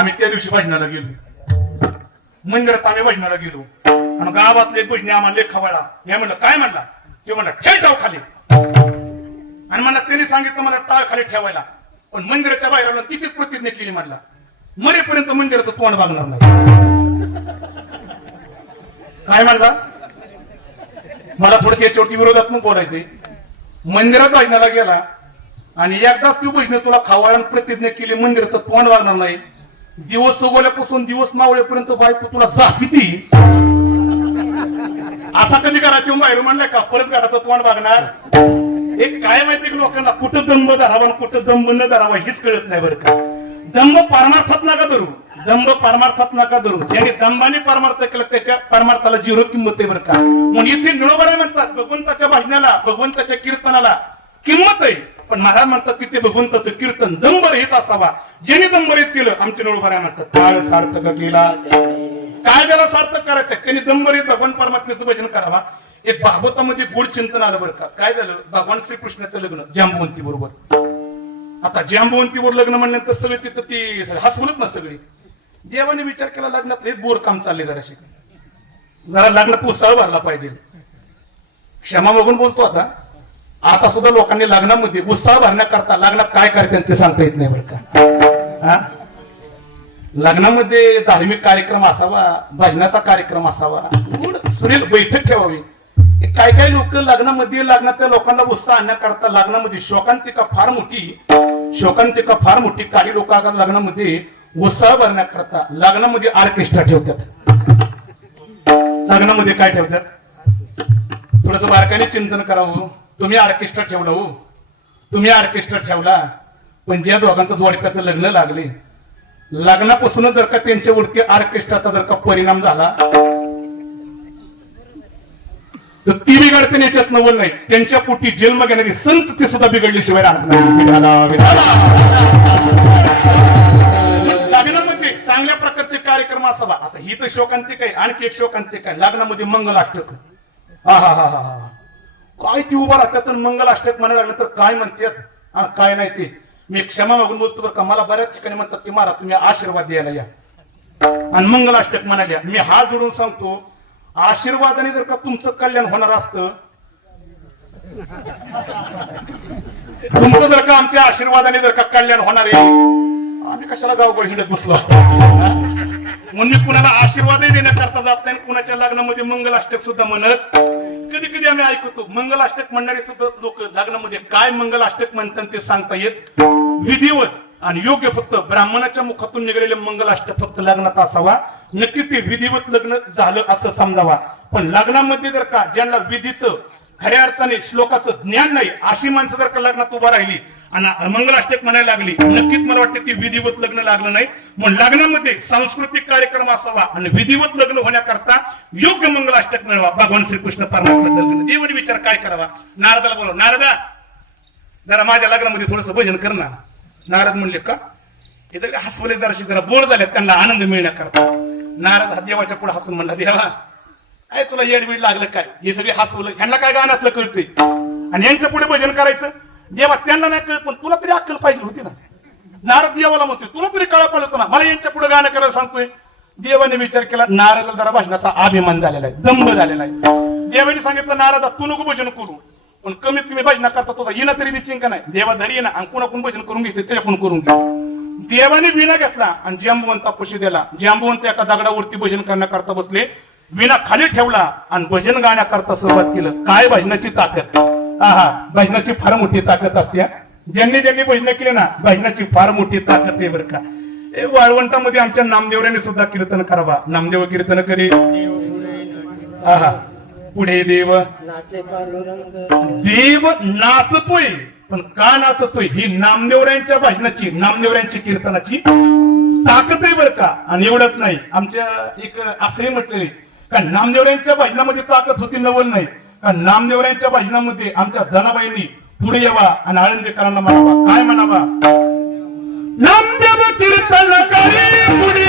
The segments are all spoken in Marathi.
आम्ही त्या दिवशी भजनाला गेलो, मंदिरात आम्ही भजनाला गेलो आणि गावातले भजनी आम्हाला लेख खवळला. मी म्हणलं काय म्हणला? ते म्हणला खेळ टाव खाली, आणि मला त्याने सांगितलं मला टाळ खाली ठेवायला, पण मंदिराच्या बाहेर आलं किती प्रतिज्ञा केली म्हणला मरेपर्यंत मंदिराचं तोंड बघणार नाही. काय म्हणला? मला थोडं याच्यावरती विरोधात्मक बोलायचंय. मंदिरात भजनाला गेला आणि एकदाच तू भजन तुला खावाळून प्रतिज्ञा केली मंदिराचं तोंड बघणार नाही, दिवस उगवल्यापासून दिवस मावळेपर्यंत बायको तुला किती असा कधी करायची बाहेर म्हणलाय का परत घराचं तोंड बघणार? एक काय माहिती की लोकांना कुठं दंब धरावा आणि कुठं दंब न धरावा हेच कळत नाही बरं का. दंब पारमार्थात नका धरू, दंब परमार्थात नका धरू. ज्याने दंबाने परमार्थ केलं त्याच्या परमार्थाला झिरो किंमत आहे बरं का. म्हणून इथे निळोबराय म्हणतात भगवंताच्या भजनाला भगवंताच्या कीर्तनाला किंमत आहे, पण महाराज म्हणतात की ते भगवंताचं कीर्तन दंबरहित असावा. ज्याने दंबरहित केलं आमचे निळोबराय म्हणतात काळ सार्थक केला. काय त्याला सार्थक करायचंय त्यांनी दंबरहित भगवान परमात्म्याचं भजन करावा. एक भागवतामध्ये गोड चिंतन आलं बरं का. काय झालं? भगवान श्रीकृष्णाचं लग्न जांबवंती बरोबर. आता जांबवंतीवर लग्न म्हणल्यानंतर सगळे तिथं ती हसवलत ना सगळी. देवाने विचार केला लग्नात एक बोर काम चालले जरा लग्नात उत्साह भरला पाहिजे. क्षमा मागून बोलतो आता सुद्धा लोकांनी लग्नामध्ये उत्साह भरण्याकरता लग्नात काय करते ते सांगता येत नाही बरं का. लग्नामध्ये धार्मिक कार्यक्रम असावा, भजनाचा कार्यक्रम असावा, सुरेल बैठक ठेवावी. काय काय लोक लग्नामध्ये लग्नातल्या लोकांना उत्साह आणण्याकरता लग्नामध्ये शोकांतिका फार मोठी काही लोक लग्नामध्ये उत्साह भरण्याकरता लग्नामध्ये ऑर्केस्ट्रा ठेवतात. लग्नामध्ये काय ठेवतात? थोडस बारकाईने चिंतन करावं. तुम्ही ऑर्केस्ट्रा ठेवला हो, तुम्ही ऑर्केस्ट्रा ठेवला, पण ज्या दोघांचं जोडप्याचं लग्न लागले लग्नापासून जर का त्यांच्यावरती ऑर्केस्ट्राचा जर का परिणाम झाला तर ती बिघडते याच्यात नवल नाही. त्यांच्या पोटी जन्म घेणारी संत ते सुद्धा बिघडल्याशिवाय राहणार नाही. लग्नामध्ये चांगल्या प्रकारचे कार्यक्रम असावा. आता ही तर शोकांतिक आहे, आणखी एक शोकांतिक आहे लग्नामध्ये मंगलाष्टक. हा काय ती उभा राहतात मंगलाष्टक म्हणायला लागलं तर काय म्हणतात काय नाही ते. मी क्षमा मागून बोलतो बरं का. मला बऱ्याच ठिकाणी म्हणतात की महाराज तुम्ही आशीर्वाद द्यायला या आणि मंगलाष्टक म्हणाल्या. मी हात जोडून सांगतो आशीर्वादाने जर का तुमचं कल्याण होणार असतं, तुमचं जर का आमच्या आशीर्वादाने जर का कल्याण होणार आहे आम्ही कशाला गावगाव हिंडत बसलो असतो. म्हणून मी कुणाला आशीर्वादही देण्याकरता जात नाही, कुणाच्या लग्नामध्ये मंगलाष्टक सुद्धा म्हणत. कधी कधी आम्ही ऐकतो मंगलाष्टक म्हणणारे सुद्धा लोक लग्नामध्ये काय मंगलाष्टक म्हणतात ते सांगता येत. विधिवत आणि योग्य फक्त ब्राह्मणाच्या मुखातून निघालेले मंगलाष्टक फक्त लग्नात असावा. नक्की ते विधिवत लग्न झालं असं समजावा. पण लग्नामध्ये जर का ज्यांना विधीचं खऱ्या अर्थाने श्लोकाचं ज्ञान नाही अशी माणसं जर का लग्नात उभा राहिली आणि मंगलाष्टक म्हणायला लागली, नक्कीच मला वाटतं ती विधिवत लग्न लागलं नाही. म्हणून लग्नामध्ये सांस्कृतिक कार्यक्रम असावा आणि विधिवत लग्न होण्याकरता योग्य मंगलाष्टक मिळवा. भगवान श्रीकृष्ण परमात्म्याचं लग्न. देवाने विचार काय करावा? नारदाला बोलव, नारदा जरा माझ्या लग्नामध्ये थोडंसं भजन कर ना. नारद म्हणले का? हे तर हसवले जराशी जरा बोर झाले त्यांना आनंद मिळण्याकरता. नारद हा देवाच्या पुढे हसून म्हणला देवा काय तुला येडबीड लागलं काय? हे सगळे हसवलं, ह्यांना काय गाण्यातलं कळतंय आणि यांच्या पुढे भजन करायचं. देवा त्यांना नाही कळत पण तुला तरी अक्कल पाहिजे होती ना. नारद देवाला म्हणतोय तुला तरी कळा पाहिजे ना, मला यांच्या पुढे गाणं करायला सांगतोय. देवाने विचार केला नारदाला जरा भजनाचा अभिमान झालेला आहे, दंभ झालेला आहे. देवाने सांगितलं नारदा तू नको भजन करू, पण कमीत कमी भजना करता तुझा येणं तरी दिसेल का नाही. देवा धरी ये ना आणि कुणाकडून भजन करून घेते त्याच्याकडून करून घे. देवाने विना घेतला आणि जांबवंता पशी दिला. जांबवंत एका दगडावरती भजन करण्याकरता बसले, विना खाली ठेवला आणि भजन गाण्याकरता सुरुवात केलं. काय भजनाची ताकद! भजनाची फार मोठी ताकद असते. ज्यांनी ज्यांनी भजन केले ना भजनाची फार मोठी ताकद आहे बरं का. वाळवंटामध्ये आमच्या नामदेवराने सुद्धा कीर्तन करावा. नामदेव कीर्तन करे पुढे देव देव नाचतोय, पण का नाचतोय ही नामदेवरायांच्या भजनाची नामदेवरायांची कीर्तनाची ताकद आहे बरं का. आणि एवढंच नाही, आमच्या एक असंही म्हटलेले का नामदेवरायांच्या भजनामध्ये ताकद होती नवल नाही का. नामदेवरायांच्या भजनामध्ये आमच्या जनाबाईंनी पुढे यावा आणि आळंदीकरांना म्हणावा. काय म्हणावा? नामदेव कीर्तन करे पुढे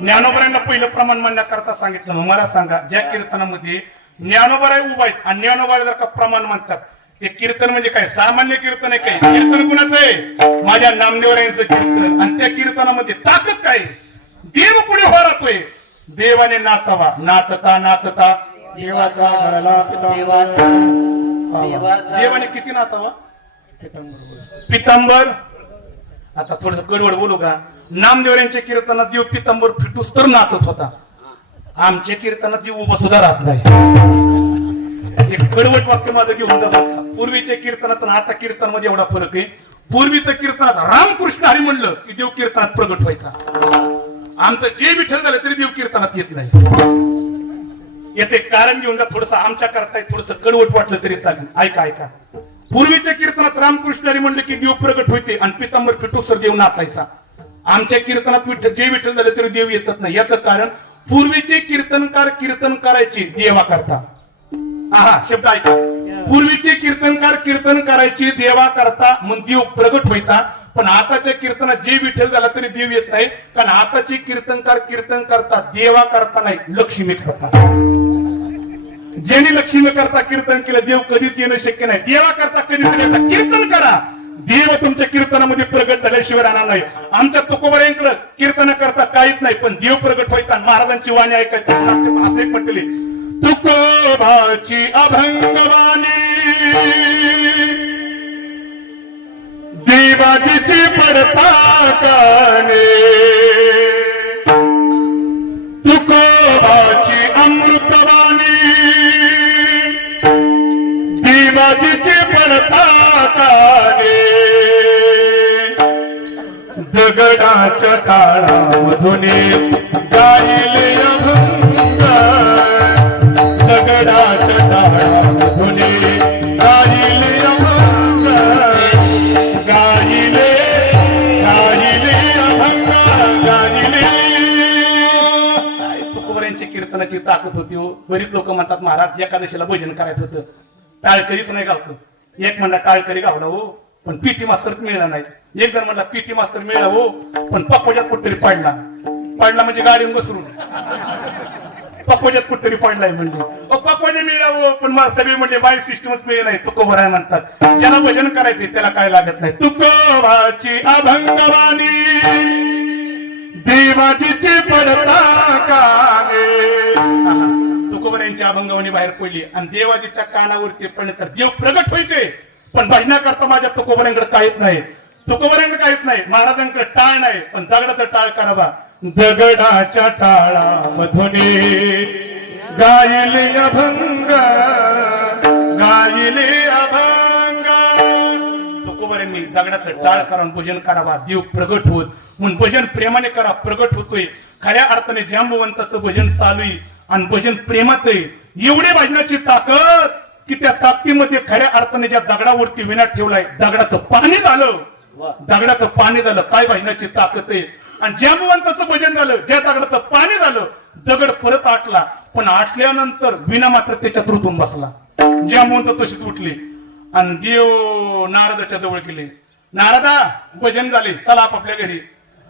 ज्ञानोबरांना पहिलं प्रमाण म्हणण्याकरता सांगितलं. मग मला सांगा, ज्या कीर्तनामध्ये ज्ञानोबराय उभा आहेत आणि ज्ञानोबा जर का प्रमाण म्हणतात, ते कीर्तन म्हणजे काय? सामान्य कीर्तन आहे काय? कीर्तन कुणाचं आहे? माझ्या नामदेवरायांचं कीर्तन. आणि त्या कीर्तनामध्ये ताकद काय? देव पुढे उभा राहतोय. देवाने नाचावा, नाचता नाचता देवाचा गळा देवाने किती नाचावा? पितांबर. आता थोडस कडवड बोलू का? नामदेवरांच्या कीर्तनात देव पितांबर फिटूस तर नाचत होता. आमच्या कीर्तनात देव उभा सुद्धा राहत नाही. एक कडवट वाक्य माझं घेऊन जा. पूर्वीच्या कीर्तनात आणि आता कीर्तनामध्ये एवढा फरक आहे. पूर्वीच्या कीर्तनात रामकृष्ण हरी म्हणलं की देव कीर्तनात प्रगट व्हायचा. आमचं जे विठ्ठल झालं तरी देव कीर्तनात येत नाही. येते कारण घेऊन जा. थोडस आमच्या करताय थोडस कडवट वाटलं तरी चालेल. ऐका ऐका. पूर्वीच्या कीर्तनात रामकृष्ण हरी म्हणलं की देव प्रगट होते आणि पितांबर फिटूस तर देव नाचायचा. आमच्या कीर्तनात जे विठ्ठल झालं तरी देव येतच नाही. याचं कारण पूर्वीचे कीर्तनकार कीर्तन करायचे देवा करता. आहा शब्द ऐका. पूर्वीचे कीर्तनकार कीर्तन करायचे देवा करता मग देव प्रगट व्हायचा. पण आताच्या कीर्तनात जे विठ्ठल झाला तरी देव येत नाही. कारण आताचे कीर्तनकार कीर्तन करता देवा करता नाही, लक्ष्मी करता. ज्यांनी लक्ष्मी करता कीर्तन केलं देव कधीच येणं शक्य नाही. देवा करता कधीतरी येतात. कीर्तन करा, देव तुमच्या कीर्तनामध्ये प्रगट झाल्याशिवाय राहणार नाही. आमच्या तुकोबऱ्यांकडे कीर्तन करता काहीच नाही, पण देव प्रगट व्हायचा. महाराजांची वाणी ऐकायची. असे म्हटले, तुकोबाची अभंगवाणी देवाजीची पडता काने, तुकोबाची अमृतवाणी देवाजीची पडता काने, दगडाच्या टाळामधून गायले अभंग, दगडाच्या टाळामधून गायले अभंग, गायले गायले अभंग गायले. तुकोबऱ्यांच्या कीर्तनाची ताकद होती हो. बरीच लोक म्हणतात महाराज एकादशीला भजन करायचं होतं, टाळकरीच नाही गावतो. एक म्हणला टाळकरी गावला हो, पण पीटी मास्तर मिळला नाही. एक जण म्हणला पीटी मास्तर मिळाला हो, पण पक्कोजात कुठतरी पडला. पडला म्हणजे गाडीहून घसरून पक्कोजात कुठतरी पडलाय म्हणजे. पक्कोजा मिळावं पण मला सगळे म्हणजे बाय सिस्टमच मिळे नाही. तुकोबराय म्हणतात ज्याला भजन करायचे त्याला काय लागत नाही. तुकोबाची अभंगवाणी देवाजीची पडता काने. तुकोबऱ्यांच्या अभंगवाणी बाहेर पडली आणि देवाजीच्या कानावरती पडले तर देव प्रगट व्हायचे. पण भजनाकरता माझ्या तुकोबऱ्यांकडे काहीच नाही. तुकोबऱ्यांकडे काहीच नाही. महाराजांकडे टाळ नाही, पण दगडाचा टाळ करावा. दगडाच्या टाळामधून गायले अभंग, गायले अभंग. तुकोबऱ्यांनी दगडाचं टाळ करून भजन करावा. देव प्रगट होत म्हणून भजन प्रेमाने करा, प्रगट होतोय. खऱ्या अर्थाने जांबवंताचं भजन चालू आहे आणि भजन प्रेमात आहे. एवढी भजनाची ताकद की त्या ताकदीमध्ये खऱ्या अर्थाने ज्या दगडावरती विना ठेवलाय दगडाचं पाणी झालं. दगडाचं पाणी झालं. काय भजनाची ताकद आहे. आणि जांबवंताचं भजन झालं, ज्या दगडाचं पाणी झालं दगड परत आटला. पण आटल्यानंतर विना मात्र त्याच्यात रुतून बसला. जांबवंत तशीच उठली आणि देव नारदाच्या जवळ गेले. नारदा भजन झाले, चला आपापल्या घरी.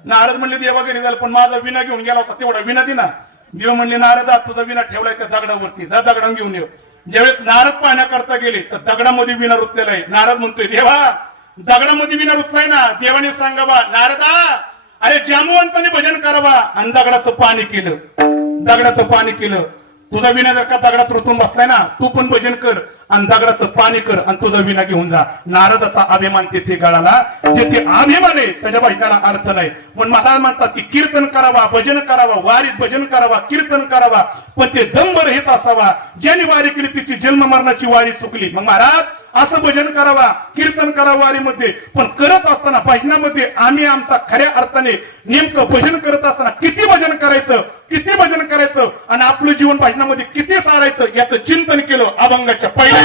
नारद म्हणले देवा घरी झालं, पण माझा विना घेऊन गेला होता तेवढा विना दिना. देव म्हणले नारदा तुझा विना ठेवलाय त्या दगडावरती, जा दगडा घेऊन येऊ. ज्यावेळेस नारद पाहण्याकरता गेले तर दगडामध्ये विना रुतलेला आहे. नारद म्हणतोय देवा दगडामध्ये विना रुतलाय ना. देवाने सांगावा नारदा अरे जांबवंताने भजन करावा. आणि दगडाचं पाणी केलं. दगडाचं पाणी केलं. तुझा विना जर का दगडात रुतून बसलाय ना, तू पण भजन कर आणि दगडाचं पाणी कर आणि तुझा विना घेऊन जा. नारदाचा अभिमान तिथे गळाला. जिथे अभिमान आहे त्याच्या भजनाला अर्थ नाही. पण महाराज म्हणतात की कीर्तन करावा, भजन करावा, वारीत भजन करावा, कीर्तन करावा, पण ते दंबरहित असावा. ज्याने वारी केली तिची जन्म मरणाची वारी चुकली. मग महाराज असं भजन करावा, कीर्तन करावं वारीमध्ये. पण करत असताना भजनामध्ये आम्ही आमचा खऱ्या अर्थाने नेमकं भजन करत असताना किती भजन करायचं, किती भजन करायचं आणि आपलं जीवन भजनामध्ये किती सारायचं याचं चिंतन केलं अभंगाच्या पहिल्या